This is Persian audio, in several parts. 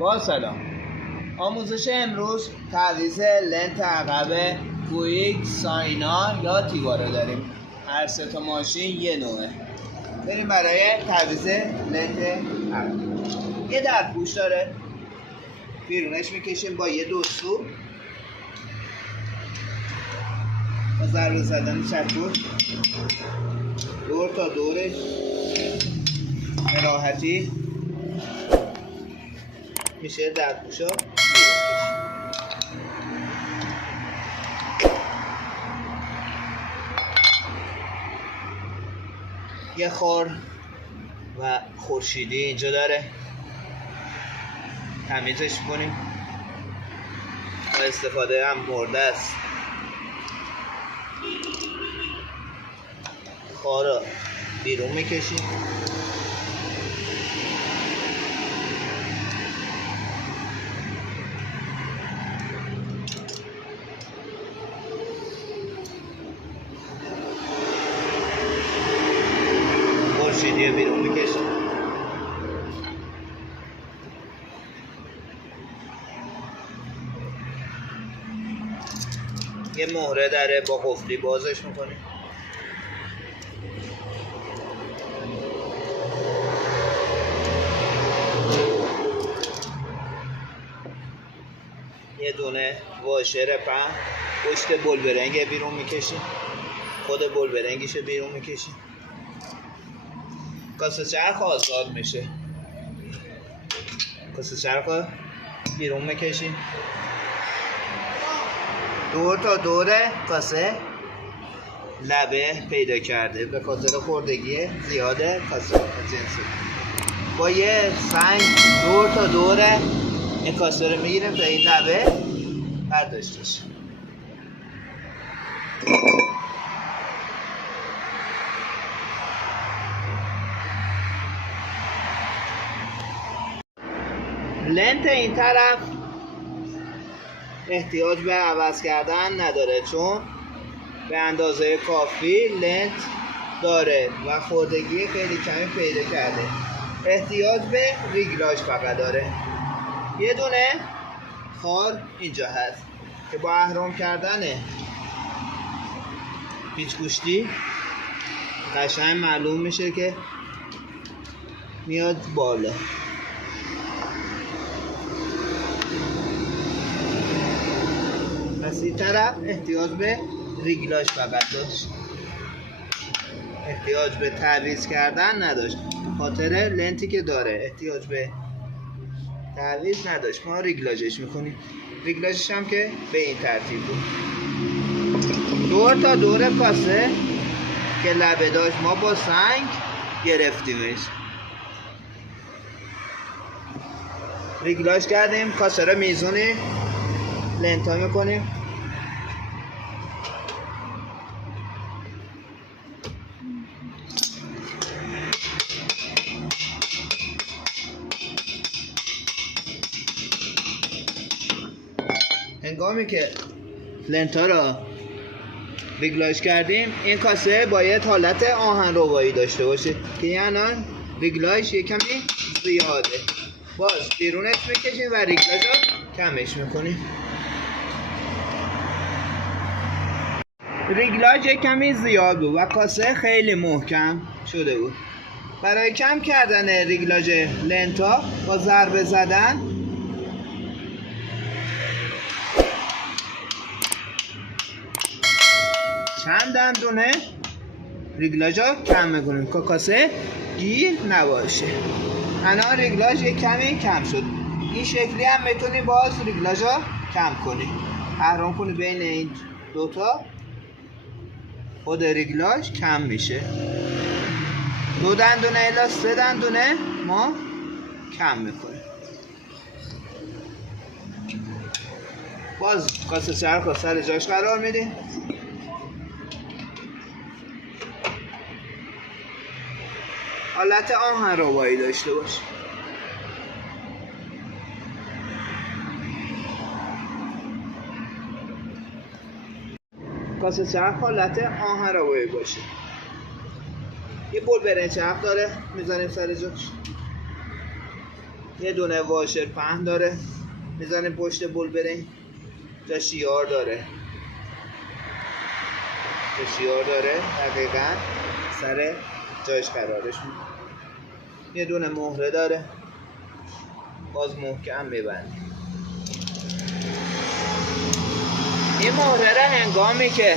با سلام. آموزش امروز تعویض لنت عقب کویک، ساینا یا تیوارو داریم. هر سه تا ماشین یه نوعه. بریم برای تعویض لنت عقب. یه درپوش داره، بیرونش میکشیم با یه دوستو با ضربه زدن چکور دور تا دورش به راحتی میشه درپوشا یه خور و خورشیدی اینجا داره، تمیزش کنیم با استفاده هم مرده است. خارا بیرون میکشیم، خورشیدی بیرون میکشیم. یه مهره داره، با قفلی بازش میکنیم. یه دونه واشر پهن پشت بلبرنگ بیرون میکشیم، خود بلبرنگیشو بیرون میکشیم. کاسه چرخ آزاد میشه، کاسه چرخ بیرون میکشیم. دور تا دور کاسه لبه پیدا کرده به خاطر خوردگی زیاده کاسه جنسی. با یه سنگ دور تا دور این کاسه رو میگیریم تا این لبه برداشتش. لنت این طرف احتیاج به عوض کردن نداره، چون به اندازه کافی لنت داره و خوردگی خیلی کمی پیدا کرده. احتیاج به ریگلاژ فقط داره. یه دونه خار اینجا هست که با اهرم کردن پیچ گوشتی قشنگ معلوم میشه که میاد بالا. پس این طرف احتیاج به ریگلاژ فقط داشت، احتیاج به تعویض کردن نداشت. خاطر لنتی که داره احتیاج به تعویض نداشت، ما ریگلاژش میکنیم. ریگلاژش هم که به این ترتیب بود. دور تا دور کاسه که لبه داشت ما با سنگ گرفتیمش، ریگلاژ کردیم. کاسه رو میزونیم، لنتا میکنیم. هنگامی که لنتا را ریگلاژ کردیم این کاسه باید حالت آهن روایی داشته باشه که یعنی ریگلاژ یک کمی زیاده. باز بیرونش میکشیم و ریگلاژ رو کمش میکنیم. ریگلاژ یک کمی زیاد بود و کاسه خیلی محکم شده بود. برای کم کردن ریگلاژ لنتا با ضربه زدن چند دندونه ریگلاژ رو کم میکنیم که کاسه گیر نباشه. الان ریگلاژ یک کمی کم شد. این شکلی هم میتونی باز ریگلاژ رو کم کنی، اهرم کنی بین این دوتا، خود ریگلاژ کم میشه. 2 دندونه الی 3 دندونه ما کم میکنیم. باز کاسه چرخ رو سر جاش قرار میدیم. حالت آهن روایی داشته باش. کاسه چرخ حالت آهن روایی باشه. یه بول برنج چرخ داره، میذاریم سر جاش. یه دونه واشر پهن داره میزنیم پشت بلبرین. جا شیار داره دقیقا سر جایش قرارش میده. یه دونه مهره داره باز محکم میبندیم. این مهره را هنگامی که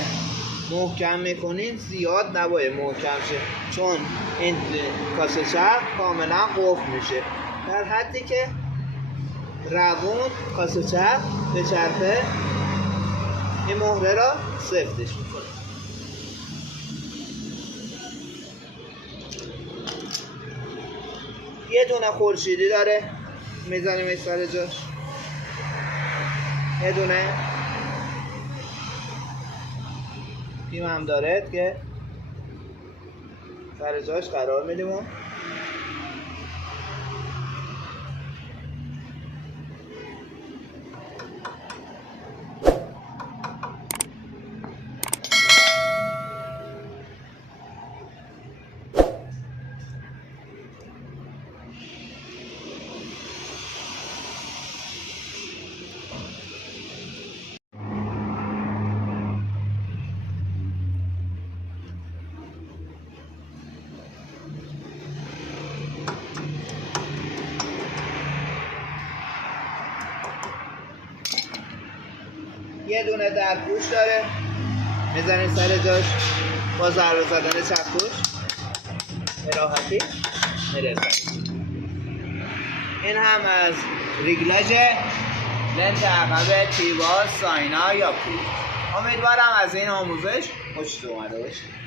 محکم میکنیم زیاد نباید محکم شه، چون این کاسه چرخ کاملا قفل میشه. در حدی که روون کاسه چرخ به چرخه این مهره را سفتش میکنه. یه دونه خورشیدی داره میزنیم این سر جاش. یه دونه پیم هم داره که سر جاش قرار میدیم. یه دونه درپوش داره میزنید سر جاش با ضربه زدن چپوش به راحتی میرسه. این هم از ریگلاژ لنز عقب تیواز ساینا یا پول. امیدوارم از این آموزش خوشتون اومده باشه.